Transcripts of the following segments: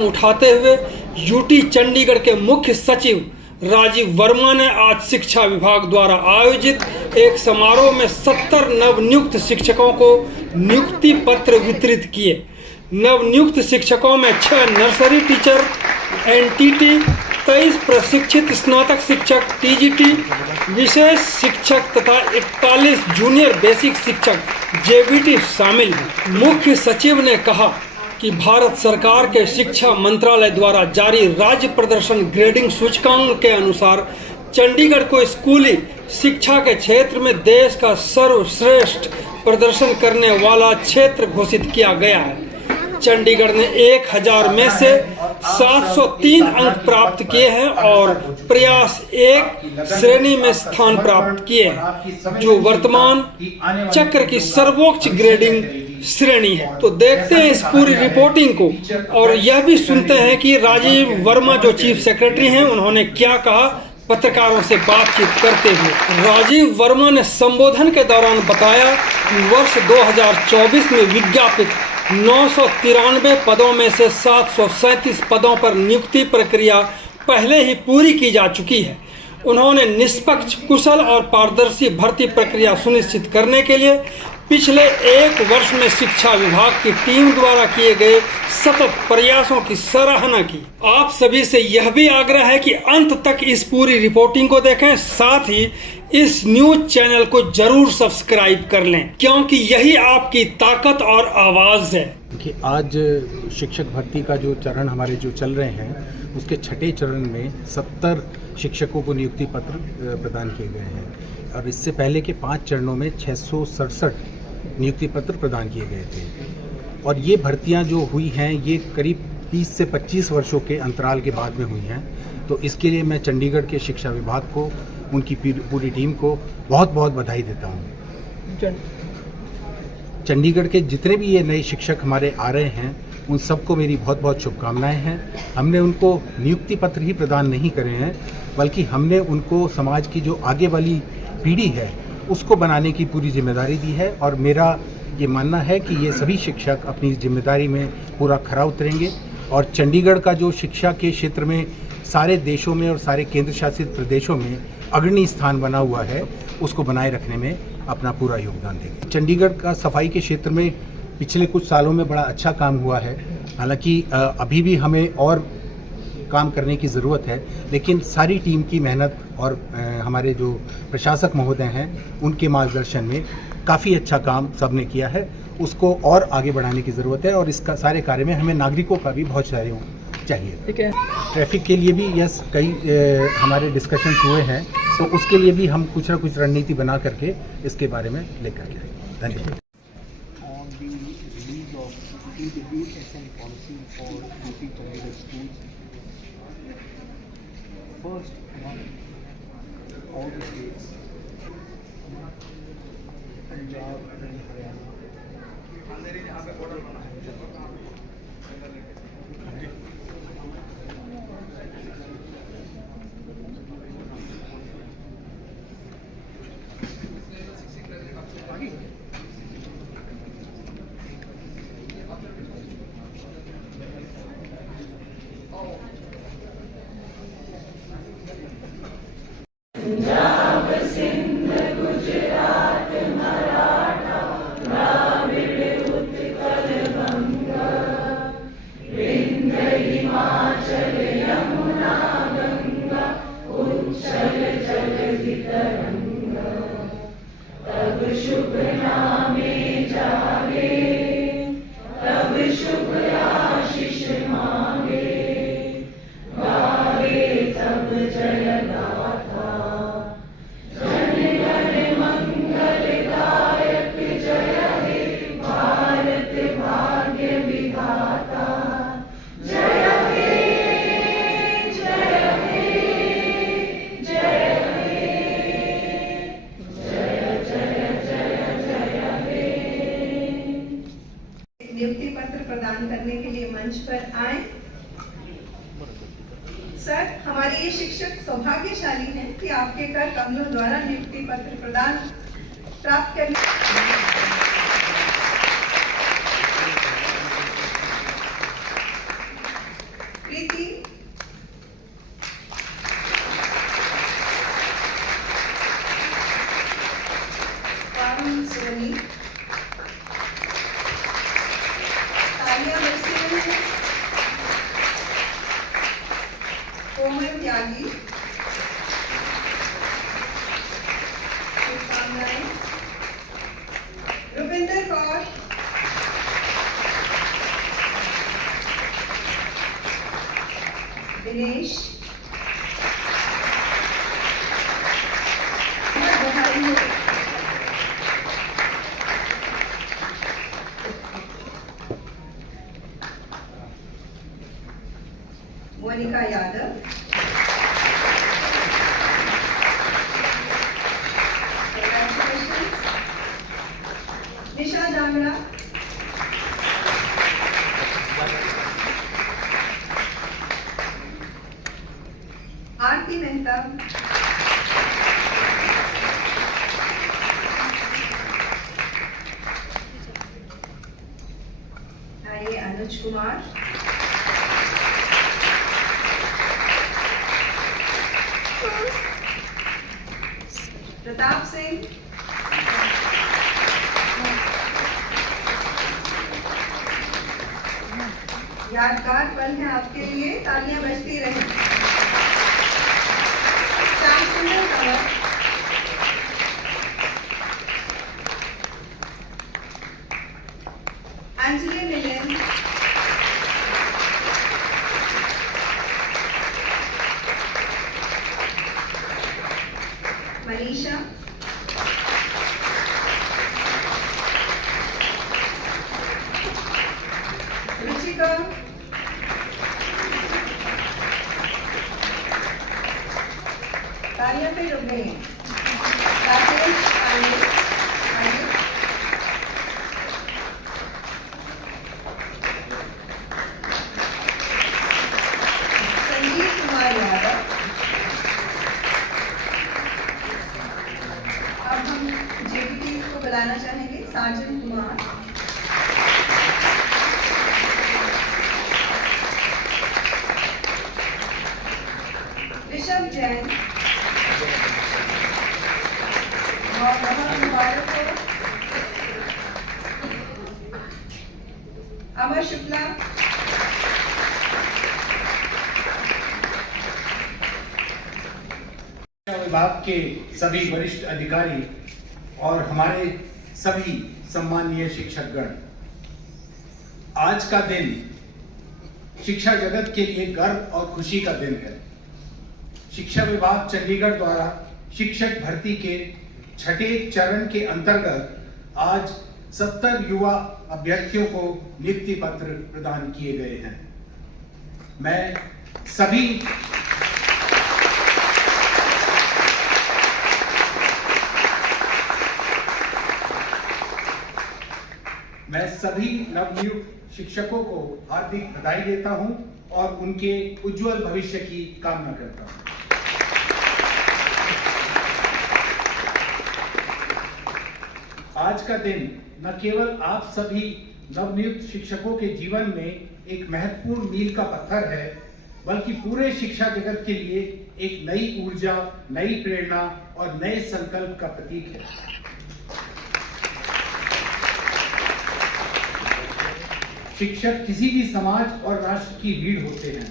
उठाते हुए यूटी चंडीगढ़ के मुख्य सचिव राजीव वर्मा ने आज शिक्षा विभाग द्वारा आयोजित एक समारोह में 70 नवनियुक्त शिक्षकों को नियुक्ति पत्र वितरित किए। नवनियुक्त शिक्षकों में 6 नर्सरी टीचर एनटीटी, 23 प्रशिक्षित स्नातक शिक्षक टीजीटी, विशेष शिक्षक तथा 41 जूनियर बेसिक शिक्षक जेबीटी शामिल हैं। मुख्य सचिव ने कहा कि भारत सरकार के शिक्षा मंत्रालय द्वारा जारी राज्य प्रदर्शन ग्रेडिंग सूचकांक के अनुसार चंडीगढ़ को स्कूली शिक्षा के क्षेत्र में देश का सर्वश्रेष्ठ प्रदर्शन करने वाला क्षेत्र घोषित किया गया है। चंडीगढ़ ने 1000 में से 703 अंक प्राप्त किए हैं और प्रयास 1 श्रेणी में स्थान प्राप्त किए हैं, जो वर्तमान चक्र की सर्वोच्च ग्रेडिंग श्रेणी है। तो देखते हैं इस पूरी रिपोर्टिंग को और यह भी सुनते हैं कि राजीव वर्मा जो चीफ सेक्रेटरी हैं उन्होंने क्या कहा पत्रकारों से बातचीत करते हुए। राजीव वर्मा ने संबोधन के दौरान बताया कि वर्ष 2024 में विज्ञापित 993 पदों में से 737 पदों पर नियुक्ति प्रक्रिया पहले ही पूरी की जा चुकी है। उन्होंने निष्पक्ष, कुशल और पारदर्शी भर्ती प्रक्रिया सुनिश्चित करने के लिए पिछले 1 वर्ष में शिक्षा विभाग की टीम द्वारा किए गए सतत प्रयासों की सराहना की। आप सभी से यह भी आग्रह है कि अंत तक इस पूरी रिपोर्टिंग को देखें, साथ ही इस न्यूज चैनल को जरूर सब्सक्राइब कर लें, क्योंकि यही आपकी ताकत और आवाज है। कि आज शिक्षक भर्ती का जो चरण हमारे जो चल रहे हैं उसके 6ठे चरण में 70 शिक्षकों को नियुक्ति पत्र प्रदान किए गए हैं और इससे पहले के 5 चरणों में 667 नियुक्ति पत्र प्रदान किए गए थे। और ये भर्तियां जो हुई हैं ये करीब 30 से 25 वर्षों के अंतराल के बाद में हुई हैं। तो इसके लिए मैं चंडीगढ़ के शिक्षा विभाग को, उनकी पूरी टीम को बहुत बहुत बधाई देता हूँ। चंडीगढ़ के जितने भी ये नए शिक्षक हमारे आ रहे हैं उन सबको मेरी बहुत बहुत शुभकामनाएं हैं। हमने उनको नियुक्ति पत्र ही प्रदान नहीं करे हैं, बल्कि हमने उनको समाज की जो आगे वाली पीढ़ी है उसको बनाने की पूरी जिम्मेदारी दी है। और मेरा ये मानना है कि ये सभी शिक्षक अपनी जिम्मेदारी में पूरा खरा उतरेंगे और चंडीगढ़ का जो शिक्षा के क्षेत्र में सारे देशों में और सारे केंद्र शासित प्रदेशों में अग्रणी स्थान बना हुआ है उसको बनाए रखने में अपना पूरा योगदान देंगे। चंडीगढ़ का सफाई के क्षेत्र में पिछले कुछ सालों में बड़ा अच्छा काम हुआ है। हालांकि अभी भी हमें और काम करने की ज़रूरत है, लेकिन सारी टीम की मेहनत और हमारे जो प्रशासक महोदय हैं उनके मार्गदर्शन में काफ़ी अच्छा काम सबने किया है। उसको और आगे बढ़ाने की ज़रूरत है और इसका सारे कार्य में हमें नागरिकों का भी बहुत सहयोग चाहिए। ठीक है, ट्रैफिक के लिए भी यस कई हमारे डिस्कशंस हुए हैं, तो उसके लिए भी हम कुछ ना कुछ रणनीति बना करके इसके बारे में लेकर के आएंगे। धन्यवाद। First among all the states, Punjab and Haryana. नियुक्ति पत्र प्रदान करने के लिए मंच पर आए। सर, हमारे ये शिक्षक सौभाग्यशाली हैं कि आपके कर कमलों द्वारा नियुक्ति पत्र प्रदान प्राप्त करने प्रीति, पारुल सोनी, तालियां बजती रही, कोमल त्यागी, शुभकामनाएं, रुपिंदर कौर, दिनेश, बधाई हो। मोनिका यादव, congratulations। निशा जांगड़ा, आरती मेहता, आइए अनुज कुमार, प्रताप सिंह, यादगार पल है आपके लिए, तालियां बजती रही। श्याम सुंदर कंवर, अंजलि मिलिंद, मनीषा, रुचिका, तालियां पे रुक गई। राकेश पांडे, संजीव कुमार यादव। अब हम जेबीटी को बुलाना चाहेंगे, साजन कुमार, ऋषभ जैन, और बहुत मुबारक हो अमर शुक्ला, विभाग के सभी वरिष्ठ अधिकारी और हमारे सभी सम्माननीय शिक्षकगण, आज का दिन शिक्षा जगत के लिए गर्व और खुशी का दिन है। शिक्षा विभाग चंडीगढ़ द्वारा शिक्षक भर्ती के छठे चरण के अंतर्गत आज 70 युवा अभ्यर्थियों को नियुक्ति पत्र प्रदान किए गए हैं। मैं सभी नवनियुक्त शिक्षकों को हार्दिक बधाई देता हूं और उनके उज्जवल भविष्य की कामना करता हूं। आज का दिन न केवल आप सभी नवनियुक्त शिक्षकों के जीवन में एक महत्वपूर्ण मील का पत्थर है, बल्कि पूरे शिक्षा जगत के लिए एक नई ऊर्जा, नई प्रेरणा और नए संकल्प का प्रतीक है। शिक्षक किसी भी समाज और राष्ट्र की रीढ़ होते हैं।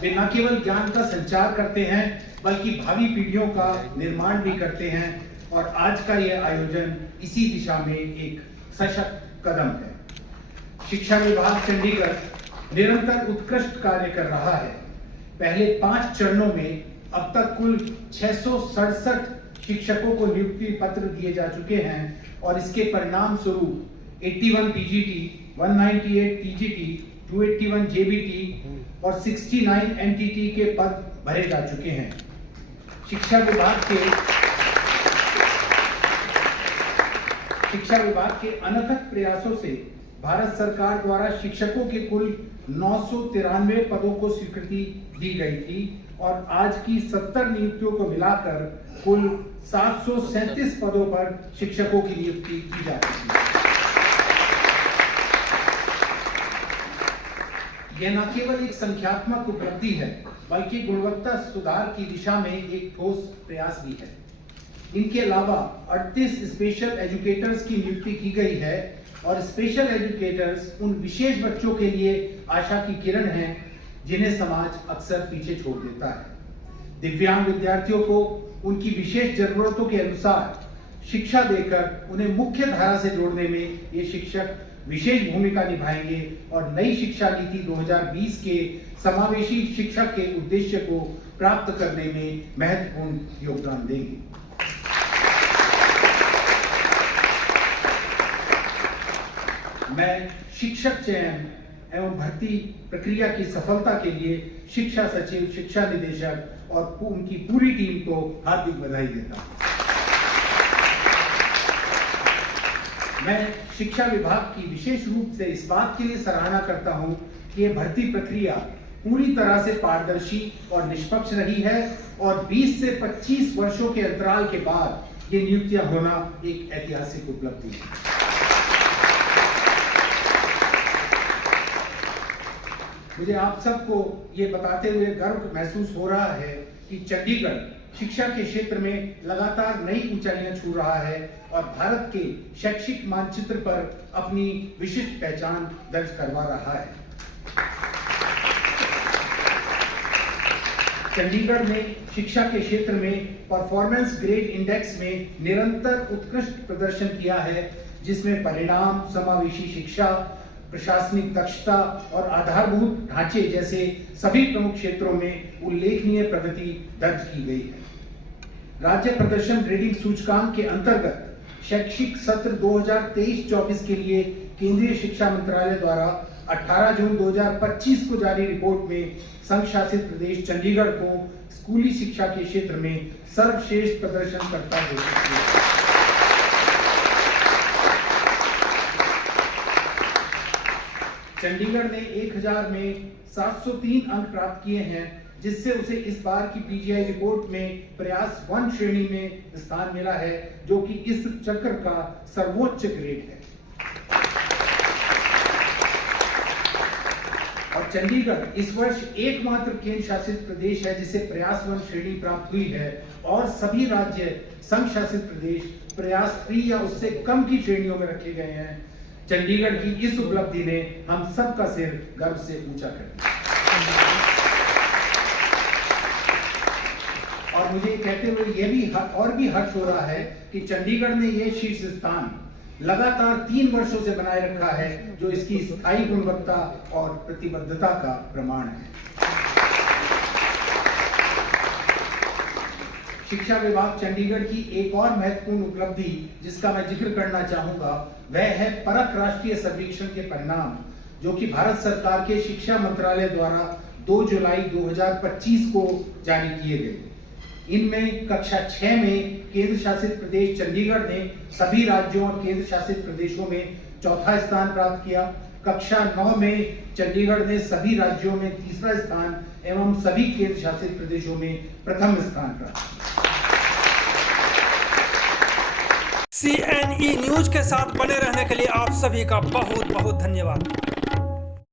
वे न केवल ज्ञान का संचार करते हैं, बल्कि भावी पीढ़ियों का निर्माण भी करते हैं, और आज का यह आयोजन इसी दिशा में एक सशक्त कदम है। शिक्षा विभाग चंडीगढ़ निरंतर उत्कृष्ट कार्य कर रहा है। पहले 5 चरणों में अब तक कुल 667 शिक्षकों को नियुक्ति पत्र दिए जा चुके हैं, और इसके परिणाम स्वरूप 81 पीजीटी, 198 टीजीटी, 281 जेबीटी और 69 एनटीटी के पद भरे जा चुके हैं। शिक्षा विभाग के अनथक प्रयासों से भारत सरकार द्वारा शिक्षकों के कुल 993 पदों को स्वीकृति दी गई थी, और आज की 70 नियुक्तियों को मिलाकर कुल 737 पदों पर शिक्षकों की नियुक्ति की जा रही है। यह न केवल एक संख्यात्मक उपलब्धि है बल्कि गुणवत्ता सुधार की दिशा में एक ठोस प्रयास भी है। इनके अलावा 38 स्पेशल एजुकेटर्स की नियुक्ति की गई है और स्पेशल एजुकेटर्स उन विशेष बच्चों के लिए आशा की किरण हैं जिन्हें समाज अक्सर पीछे छोड़ देता है। दिव्यांग विद्यार्थियों को उनकी विशेष जरूरतों के अनुसार शिक्षा देकर उन्हें मुख्य धारा से जोड़ने में ये शिक्षक विशेष भूमिका निभाएंगे और नई शिक्षा नीति 2020 के समावेशी शिक्षा के उद्देश्य को प्राप्त करने में महत्वपूर्ण योगदान देंगे। मैं शिक्षक चयन एवं भर्ती प्रक्रिया की सफलता के लिए शिक्षा सचिव, शिक्षा निदेशक और उनकी पूरी टीम को हार्दिक बधाई देता हूं। मैं शिक्षा विभाग की विशेष रूप से इस बात के लिए सराहना करता हूं कि यह भर्ती प्रक्रिया पूरी तरह से पारदर्शी और निष्पक्ष रही है और 20 से 25 वर्षों के अंतराल के बाद ये नियुक्तियां होना एक ऐतिहासिक उपलब्धि है। मुझे आप सबको ये बताते हुए गर्व महसूस हो रहा है कि चंडीगढ़ शिक्षा के क्षेत्र में लगातार नई ऊंचाइयां छू रहा है और भारत के शैक्षिक मानचित्र पर अपनी विशिष्ट पहचान दर्ज करवा रहा है। चंडीगढ़ ने शिक्षा के क्षेत्र में परफॉर्मेंस ग्रेड इंडेक्स में निरंतर उत्कृष्ट प्रदर्शन किया है, जिसमें परिणाम, समावेशी शिक्षा, प्रशासनिक दक्षता और आधारभूत ढांचे जैसे सभी प्रमुख क्षेत्रों में उल्लेखनीय प्रगति दर्ज की गई है। राज्य प्रदर्शन ग्रेडिंग सूचकांक के अंतर्गत शैक्षिक सत्र 2023-24 के लिए केंद्रीय शिक्षा मंत्रालय द्वारा 18 जून 2025 को जारी रिपोर्ट में संघ शासित प्रदेश चंडीगढ़ को स्कूली शिक्षा के क्षेत्र में सर्वश्रेष्ठ प्रदर्शन करता घोषित किया। चंडीगढ़ ने 1000 में 703 अंक प्राप्त किए हैं, जिससे उसे इस बार की पीजीआई रिपोर्ट में प्रयास 1 श्रेणी में स्थान मिला है, जो कि इस चक्र का सर्वोच्च ग्रेड है। और चंडीगढ़ इस वर्ष एकमात्र केंद्र शासित प्रदेश है जिसे प्रयास 1 श्रेणी प्राप्त हुई है और सभी राज्य संघ शासित प्रदेश प्रयास 3 या उससे कम की श्रेणियों में रखे गए हैं। चंडीगढ़ की इस उपलब्धि ने हम सबका सिर गर्व से ऊंचा कर दिया। और मुझे कहते हुए यह भी और भी हर्ष हो रहा है कि चंडीगढ़ ने यह शीर्ष स्थान लगातार 3 वर्षों से बनाए रखा है, जो इसकी स्थायी गुणवत्ता और प्रतिबद्धता का प्रमाण है। शिक्षा विभाग चंडीगढ़ की एक और महत्वपूर्ण उपलब्धि जिसका मैं जिक्र करना चाहूंगा वह है परख राष्ट्रीय सर्वेक्षण के परिणाम, जो कि भारत सरकार के शिक्षा मंत्रालय द्वारा 2 जुलाई 2025 को जारी किए गए। इनमें कक्षा 6 में केंद्र शासित प्रदेश चंडीगढ़ ने सभी राज्यों और केंद्र शासित प्रदेशों में 4था स्थान प्राप्त किया। कक्षा 9 में चंडीगढ़ ने सभी राज्यों में 3रा स्थान एवं सभी केंद्र शासित प्रदेशों में प्रथम स्थान प्राप्त किया। CNE न्यूज के साथ बने रहने के लिए आप सभी का बहुत बहुत धन्यवाद।